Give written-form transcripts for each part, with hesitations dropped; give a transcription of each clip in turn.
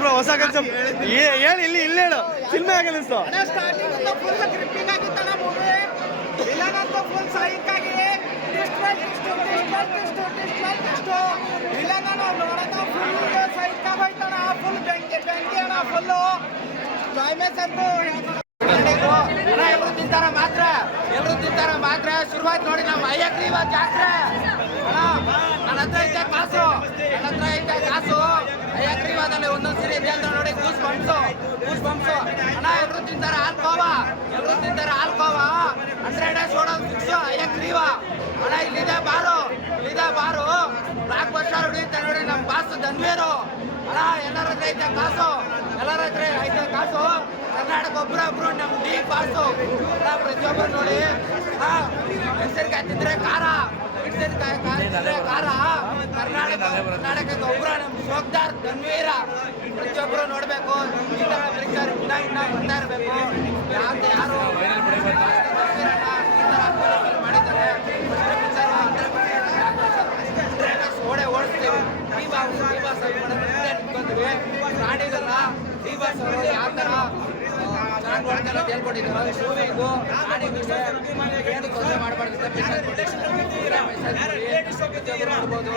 Bro ಹೊಸ concept ಹೇಳಿ ಇಲ್ಲಿ ಹೇಳು ಸಿನಿಮಾ ಹೇಗೆ ಅನಿಸ್ತು? ಎಲ್ರು ತಿಂತಾರ ಮಾತ್ರ ಶುರುವಾಯ್ತು ನೋಡಿ ನಮ್ಮ ಅಯ್ಯಗ್ರೀವ ಜಾತ್ರೆ. ನನ್ನ ಹತ್ರ ಐತೆ ಕಾಸು ಅಯ್ಯಗ್ರೀವದಲ್ಲಿ ಒಂದೊಂದ್ಸರಿ ನೋಡಿ ಗೂಸ್ ಬಂಪ್ಸು ಅಣ್ಣ ಎಲ್ರು ತಿಂತಾರ ಹಾಲ್ಕೋವಾ 100 ಸೋಡಲ್ ಫಿಕ್ಸ್ ಅಯ್ಯಗ್ರೀವ ಅಣ್ಣ ಇಲ್ಲಿದೆ ಬಾರು ಬ್ಲಾಕ್ ಬಸ್ಟರ್ ಹೊಡಿಯುತ್ತೆ ನೋಡಿ ನಮ್ಮ ಬಾಸ್ ಧನ್ವೀರು ಅಣ್ಣ. ಎಲ್ಲರ ಹತ್ರ ಐತೆ ಕಾಸು ಕರ್ನಾಟಕ ಒಬ್ರು ನಮ್ ಡಿ ಬಾಸು ಪ್ರತಿಯೊಬ್ಬರು ನೋಡಿ ಮೆಣಸಿನಕಾಯಿ ತಿಂದ್ರೆ ಖಾರ ಕರ್ನಾಟಕದ ಒಬ್ರು ನಮ್ ಶೋಕ್ದಾರ್ ಧನ್ವೀರ ಪ್ರತಿಯೊಬ್ಬರು ನೋಡ್ಬೇಕು. ಈ ತರ ಪಿಕ್ಚರ್ ಇನ್ನ ಬರ್ತಾ ಇರ್ಬೇಕು. ಯಾರು ಓಡಿಸ್ತೀವಿ ಪ್ರಾಣಿಗಲ್ಲ ಡಿ ಬಾಸ್ ಅವರು ಯಾವ ತರ ಚೆನ್ನಾಗಿ ನೋಡ್ತಾರೆ ಅಂತ ಹೇಳ್ಕೊಟ್ಟಿದ್ದಾರೆ. ಶೂವಿಗೂ ಪ್ರಾಣಿಗಳಿಗೆ ಏನು ತೊಂದರೆ ಮಾಡಬಾರ್ದು ನೋಡ್ಬೋದು.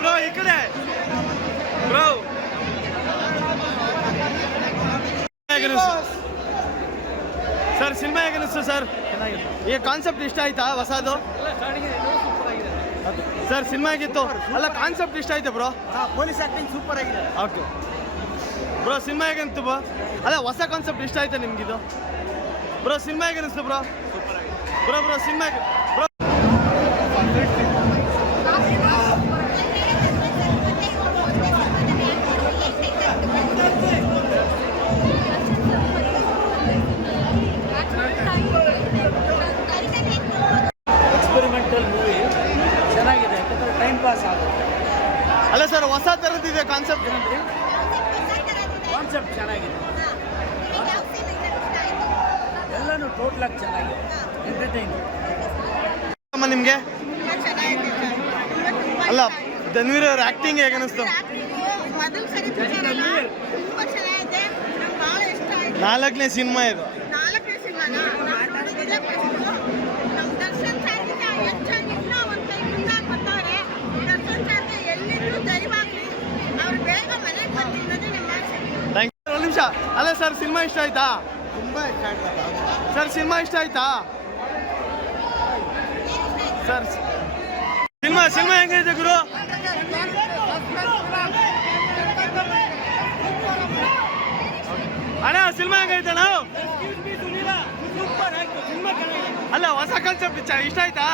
ಬ್ರೋ ಈ ಕಡೆ ಬ್ರೋ ಸರ್ ಸಿನಿಮಾ ಹೇಗೆ ಅನಿಸ್ತು ಸರ್? ಈ ಕಾನ್ಸೆಪ್ಟ್ ಇಷ್ಟ ಆಯ್ತಾ ಹೊಸದು? ಸರ್ ಸಿನಿಮಾ ಹೇಗಿತ್ತು? ಅಲ್ಲ ಕಾನ್ಸೆಪ್ಟ್ ಇಷ್ಟ ಆಯ್ತಾ ಬ್ರೋ? ಪೊಲೀಸ್ ಆಕ್ಟಿಂಗ್ ಸೂಪರ್ ಆಗಿದೆ. ಓಕೆ ಬ್ರೋ ಸಿನಿಮಾ ಹೇಗೆ ಅನಿಸ್ತು ಬ್ರೋ? ಅಲ್ಲ ಹೊಸ ಕಾನ್ಸೆಪ್ಟ್ ಇಷ್ಟ ಆಯ್ತಾ ನಿಮ್ಗಿದು? ಬ್ರೋ ಸಿನಿಮಾ ಹೇಗೆ ಅನಿಸ್ತು bro? Bro cinema bro experimental movie ಚೆನ್ನಾಗಿದೆ, ಯಾಕಂದರೆ ಟೈಮ್ ಪಾಸ್ ಆಗುತ್ತೆ. ಅಲ್ಲ ಸರ್ ಹೊಸ ಥರದ್ದಿದೆ ಕಾನ್ಸೆಪ್ಟ್ ಚೆನ್ನಾಗಿದೆ, ಎಲ್ಲನೂ ಟೋಟಲಾಗಿ ಚೆನ್ನಾಗಿದೆ, ಎಂಟರ್ಟೈನಿಂಗ್. ನಿಮಗೆ ಅಲ್ಲ ಧನ್ವೀರ್ ಅವ್ರ ಆಕ್ಟಿಂಗ್ ಹೇಗೆ ಅನಿಸ್ತು? 4ನೇ ಸಿನಿಮಾ ಇದು. ಒಂದು ನಿಮಿಷ. ಅಲ್ಲ ಸರ್ ಸಿನಿಮಾ ಇಷ್ಟ ಆಯ್ತಾ? ತುಂಬಾ ಇಷ್ಟ ಆಯ್ತು ಸರ್. ಸಿನಿಮಾ ಇಷ್ಟ ಆಯ್ತಾ ಸರ್? ಸಿನಿಮಾ ಹೆಂಗೈತೆ ಗುರು? ಅಣ್ಣ ಸಿನಿಮಾ ಹೆಂಗೈತೆ ನಾವು? ಅಲ್ಲ ಹೊಸ ಕಾನ್ಸೆಪ್ಟ್ ಇಷ್ಟ ಆಯ್ತಾ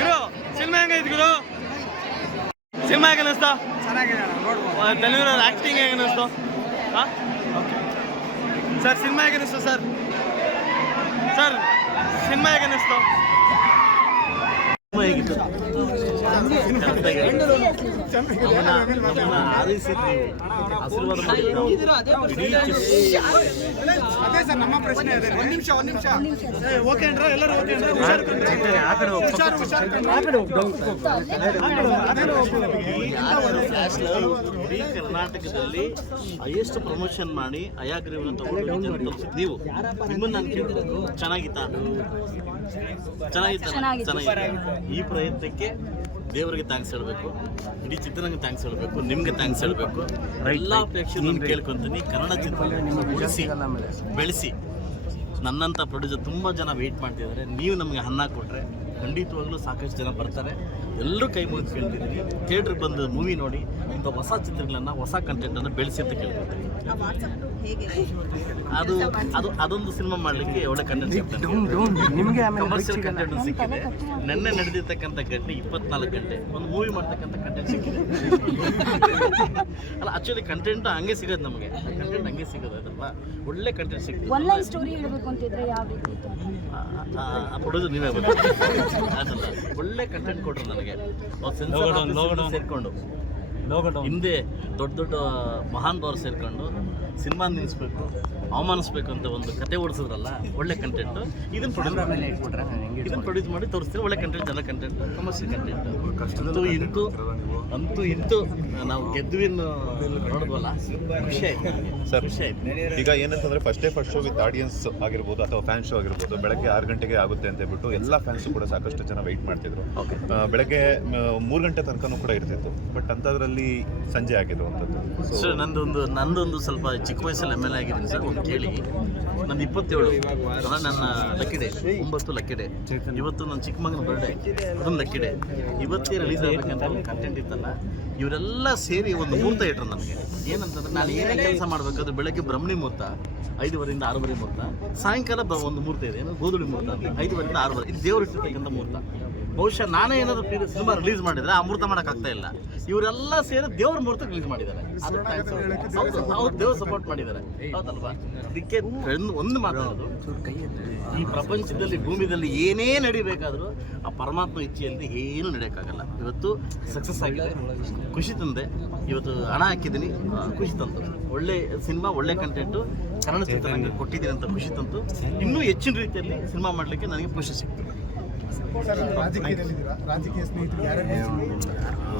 ಗುರು? ಸಿನಿಮಾ ಹೆಂಗೈತೆ ಗುರು? ಸಿನಿಮಾ ಹೇಗೆ ಅನಿಸ್ತಾ? ಚೆನ್ನಾಗಿದೆ, ಧನ್ವೀರ್ ಅವ್ರ ಆಕ್ಟಿಂಗ್ ಹೇಗೆ ಅನಿಸ್ತು? ಹಾಂ ಓಕೆ ಸರ್ ಸಿನಿಮಾ ಹೇಗೆ ಅನಿಸ್ತು ಸರ್? ಸಿನಿಮಾ ಹೇಗೆ ಅನಿಸ್ತು? ಆಶೀರ್ವಾದ ನಮ್ಮ ಪ್ರಶ್ನೆ ಒಂದು ನಿಮಿಷ ಓಕೆ ಅಂದ್ರ ಎಲ್ಲರೂ ಓಕೆ ಅಂದ್ರೆ ಇಡೀ ಕರ್ನಾಟಕದಲ್ಲಿ ಹೈಯೆಸ್ಟ್ ಪ್ರಮೋಷನ್ ಮಾಡಿ ಅಯಾಗ್ರೀವನ್ನ ತಗೊಂಡು ನೀವು ನಿಮ್ಮನ್ನ ನಾನು ಕೇಳಿದ್ರು ಚೆನ್ನಾಗಿತ್ತಾ? ಈ ಪ್ರಯತ್ನಕ್ಕೆ ದೇವರಿಗೆ ಥ್ಯಾಂಕ್ಸ್ ಹೇಳಬೇಕು, ಇಡೀ ಚಿತ್ರರಂಗ ಥ್ಯಾಂಕ್ಸ್ ಹೇಳಬೇಕು, ನಿಮ್ಗೆ ಥ್ಯಾಂಕ್ಸ್ ಹೇಳಬೇಕು. ಎಲ್ಲ ಪ್ರೇಕ್ಷಕರನ್ನು ಕೇಳ್ಕೊಂತೀನಿ, ಕನ್ನಡ ಚಿತ್ರ ಬೆಳೆಸಿ. ನನ್ನಂಥ ಪ್ರೊಡ್ಯೂಸರ್ ತುಂಬ ಜನ ವೆಯ್ಟ್ ಮಾಡ್ತಿದ್ದಾರೆ. ನೀವು ನಮಗೆ ಅನ್ನ ಕೊಟ್ಟರೆ ಖಂಡಿತವಾಗ್ಲೂ ಸಾಕಷ್ಟು ಜನ ಬರ್ತಾರೆ. ಎಲ್ಲರೂ ಕೈ ಮುಗಿದು ಕೇಳ್ತಿದ್ದೀನಿ, ಥಿಯೇಟ್ರಿಗೆ ಬಂದು ಮೂವಿ ನೋಡಿ ಇಂಥ ಹೊಸ ಚಿತ್ರಗಳನ್ನು, ಹೊಸ ಕಂಟೆಂಟನ್ನು ಬೆಳೆಸಿ ಅಂತ ಕೇಳ್ಕೊತೀನಿ. ಅದೊಂದು ಸಿನಿಮಾ ಮಾಡಲಿಕ್ಕೆ ಒಳ್ಳೆ ಕಂಟೆಂಟ್ ಸಿಗ್ತದೆ. ಕಮರ್ಷಿಯಲ್ ಕಂಟೆಂಟ್ ಸಿಕ್ಕಿದೆ. ನೆನ್ನೆ ನಡೆದಿರ್ತಕ್ಕಂಥ ಗಂಟೆ 24 ಗಂಟೆ ಒಂದು ಮೂವಿ ಮಾಡ್ತಕ್ಕಂಥ ಕಂಟೆಂಟ್ ಸಿಕ್ಕಿದೆ. ಅಲ್ಲ, ಆಕ್ಚುಲಿ ಕಂಟೆಂಟ್ ಹಂಗೆ ಸಿಗೋದು ನಮಗೆ, ಕಂಟೆಂಟ್ ಹಂಗೆ ಸಿಗೋದು ಅದಲ್ವಾ, ಒಳ್ಳೆ ಕಂಟೆಂಟ್ ಸಿಗ್ತದೆ. ಒನ್ಲೈನ್ ಸ್ಟೋರಿ ಹೇಳಬೇಕು ಅಂತಿದ್ರೆ ಯಾವ ರೀತಿ ಕೊಡೋದು ನೀವೇ ಗೊತ್ತಿಲ್ಲ. ಅದಲ್ಲ, ಒಳ್ಳೆ ಕಂಟೆಂಟ್ ಕೊಟ್ಟರು ನನಗೆ. ಸೆನ್ಸಾರ್ ಸೇರ್ಕೊಂಡು ಹಿಂದೆ ದೊಡ್ಡ ದೊಡ್ಡ ಮಹಾನ್ದವ್ರು ಸೇರ್ಕೊಂಡು ಸಿನಿಮಾ ನಿಲ್ಲಿಸ್ಬೇಕು, ಅವಮಾನಿಸ್ಬೇಕು ಅಂತ ಒಂದು ಕತೆ ಓಡಿಸಿದ್ರಲ್ಲ, ಒಳ್ಳೆ ಕಂಟೆಂಟ್. ಇದನ್ನು ಪ್ರೊಡ್ಯೂಸ್ ಮಾಡಿ ತೋರಿಸ್ತೀವಿ. ಒಳ್ಳೆ ಕಂಟೆಂಟ್, ಜನ ಕಂಟೆಂಟ್, ಕಮರ್ಷಿಯಲ್ ಕಂಟೆಂಟ್. ಅಂತೂ ಇಂತೂ ನಾವು ಗೆದ್ದುವಿನ ನೋಡಿದ್ವಲ್ಲ, ಖುಷಿ ಆಯ್ತು ಸರ್. ಖುಷಿ ಆಯ್ತು. ಈಗ ಏನಂತಂದ್ರೆ ಫಸ್ಟ್ ಶೋ ವಿತ್ ಆಡಿಯನ್ಸ್ ಆಗಿರ್ಬೋದು ಅಥವಾ ಫ್ಯಾನ್ ಶೋ ಆಗಿರ್ಬೋದು, ಬೆಳಗ್ಗೆ 6 ಗಂಟೆಗೆ ಆಗುತ್ತೆ ಅಂತ ಹೇಳ್ಬಿಟ್ಟು ಎಲ್ಲ ಫ್ಯಾನ್ಸು ಕೂಡ ಸಾಕಷ್ಟು ಜನ ವೆಯ್ಟ್ ಮಾಡ್ತಿದ್ರು. ಬೆಳಗ್ಗೆ 3 ಗಂಟೆ ತನಕನೂ ಕೂಡ ಇರ್ತಿತ್ತು. ಬಟ್ ಅಂಥದ್ರಲ್ಲಿ ಸಂಜೆ ಆಗಿರುವಂಥದ್ದು. ಸರ್, ನಂದೊಂದು ಸ್ವಲ್ಪ ಚಿಕ್ಕ ವಯಸ್ಸಲ್ಲಿ MLA ಆಗಿದ್ದೀನಿ ಸರ್. ಒಂದು ಕೇಳಿ, ನಂದು 27, ಅಲ್ಲ ನನ್ನ ಲಕ್ಕಿ ಡೇ, 9 ಲಕ್ಕಿ ಡೇ. ಇವತ್ತು ನನ್ನ ಚಿಕ್ಕ ಮಗನ ಬರ್ಡೇ, ಅದೊಂದು ಲಕ್ಕಿ ಡೇ. ಇವತ್ತೇ ರಿಲೀಸ್ ಆಗಬೇಕಂತ ಒಂದು ಕಂಟೆಂಟ್ ಇತ್ತಲ್ಲ, ಇವರೆಲ್ಲ ಸೇರಿ ಒಂದು ಮುಹೂರ್ತ ಇಟ್ರು ನನಗೆ. ಏನಂತಂದ್ರೆ ನಾನು ಏನೇ ಕೆಲಸ ಮಾಡಬೇಕಾದ್ರೆ ಬೆಳಗ್ಗೆ ಬ್ರಹ್ಮಣಿ ಮುಹೂರ್ತ 5:30 ರಿಂದ 6:30 ಮುಹೂರ್ತ, ಸಾಯಂಕಾಲ ಒಂದು ಮುಹೂರ್ತ ಇದೆ, ಏನು ಗೋಧುಳಿ ಮುಹೂರ್ತ ಅಂತ 5:30 ರಿಂದ 6:30. ಇದು ದೇವರು ಇಟ್ಟಿರ್ತಕ್ಕಂಥ ಮುಹೂರ್ತ. ಬಹುಶಃ ನಾನೇ ಏನಾದರೂ ಸಿನಿಮಾ ರಿಲೀಸ್ ಮಾಡಿದರೆ ಆ ಮುಹೂರ್ತ ಮಾಡೋಕ್ಕಾಗ್ತಾ ಇಲ್ಲ. ಇವರೆಲ್ಲ ಸೇರಿ ದೇವ್ರ ಮುಹೂರ್ತ ರಿಲೀಸ್ ಮಾಡಿದ್ದಾರೆ. ಹೌದು, ದೇವ್ರು ಸಪೋರ್ಟ್ ಮಾಡಿದ್ದಾರೆ, ಹೌದಲ್ವಾ? ಅದಕ್ಕೆ ಒಂದು ಮಾತಾಡೋದು, ಈ ಪ್ರಪಂಚದಲ್ಲಿ, ಭೂಮಿದಲ್ಲಿ ಏನೇ ನಡಿಬೇಕಾದ್ರೂ ಆ ಪರಮಾತ್ಮ ಇಚ್ಛೆಯಲ್ಲಿ ಏನೂ ನಡೆಯೋಕ್ಕಾಗಲ್ಲ. ಇವತ್ತು ಸಕ್ಸಸ್ ಆಗಿದೆ, ಖುಷಿ ತಂದೆ. ಇವತ್ತು ಹಣ ಹಾಕಿದ್ದೀನಿ, ಖುಷಿ ತಂತು. ಒಳ್ಳೆ ಸಿನಿಮಾ, ಒಳ್ಳೆ ಕಂಟೆಂಟು ಕನ್ನಡ ಚಿತ್ರರಂಗ ಕೊಟ್ಟಿದ್ದೀನಿ ಅಂತ ಖುಷಿ ತಂತು. ಇನ್ನೂ ಹೆಚ್ಚಿನ ರೀತಿಯಲ್ಲಿ ಸಿನಿಮಾ ಮಾಡಲಿಕ್ಕೆ ನನಗೆ ಖುಷಿ ಸಿಕ್ತು.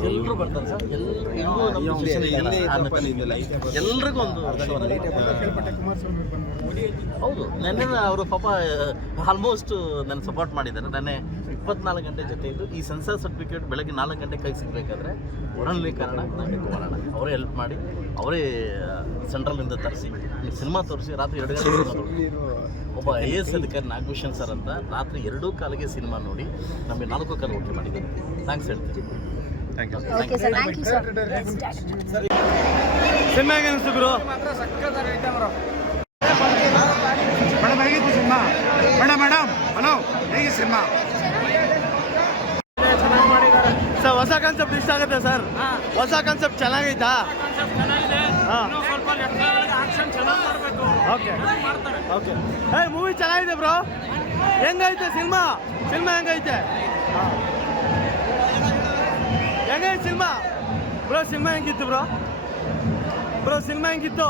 ಎಲ್ಲರೂ ಬರ್ತಾರೆ ಸರ್, ಎಲ್ರಿಗೂ ಒಂದು ಹೌದು. ನೆನ್ನೆ ಅವರು ಪಾಪ ಆಲ್ಮೋಸ್ಟ್ ನನ್ನ ಸಪೋರ್ಟ್ ಮಾಡಿದ್ದಾರೆ. ನೆನ್ನೆ 24 ಗಂಟೆ ಜೊತೆ ಇದ್ದು ಈ ಸೆನ್ಸರ್ ಸರ್ಟಿಫಿಕೇಟ್ ಬೆಳಗ್ಗೆ 4 ಗಂಟೆ ಕೈ ಸಿಗಬೇಕಾದ್ರೆ ಒಡನಲ್ಲಿ ಕಾರಣ ನಾನು ಕುಮಾರಣ್ಣ ಅವರೇ ಹೆಲ್ಪ್ ಮಾಡಿ, ಅವರೇ ಸೆಂಟ್ರಲಿಂದ ತರಿಸಿ ಸಿನಿಮಾ ತೋರಿಸಿ ರಾತ್ರಿ 2 ಗಂಟೆ ಒಬ್ಬ IAS ಅಧಿಕಾರಿ ನಾಗಭೂಷಣ್ ಸರ್ ಅಂತ ರಾತ್ರಿ 2:15 ಸಿನಿಮಾ ನೋಡಿ ನಮಗೆ 4 ಕಾಲು ಓಕೆ ಮಾಡಿದ್ದಾರೆ. ಥ್ಯಾಂಕ್ಸ್ ಹೇಳ್ತೀನಿ. Thank you. Okay sir, thank you sir. Cinema ಹೇಗೆ ಅನಿಸ್ತು ಗುರು? ಮೇಡಮ್ ಹೇಗಿತ್ತು ಸಿನಿಮಾ? ಮೇಡಮ್ ಹಲೋ, ಹೇಗೆ ಸಿನಿಮಾ? ಸರ್, ಹೊಸ ಕಾನ್ಸೆಪ್ಟ್ ಇಷ್ಟ ಆಗುತ್ತೆ ಸರ್. ಹೊಸ ಕಾನ್ಸೆಪ್ಟ್ ಚೆನ್ನಾಗೈತಾ? ಹಾಂ, ಓಕೆ ಓಕೆ. ಮೂವಿ ಚೆನ್ನಾಗಿದೆ ಬ್ರೋ. ಹೆಂಗೈತೆ ಸಿನಿಮಾ? ಹೆಂಗೈತೆ? ಹಾಂ, ಹೆಂಗೈತೆ ಸಿನಿಮಾ ಬ್ರೋ? ಸಿನಿಮಾ ಹೆಂಗಿತ್ತು ಬ್ರೋ? ಸಿನಿಮಾ ಹೆಂಗಿತ್ತು?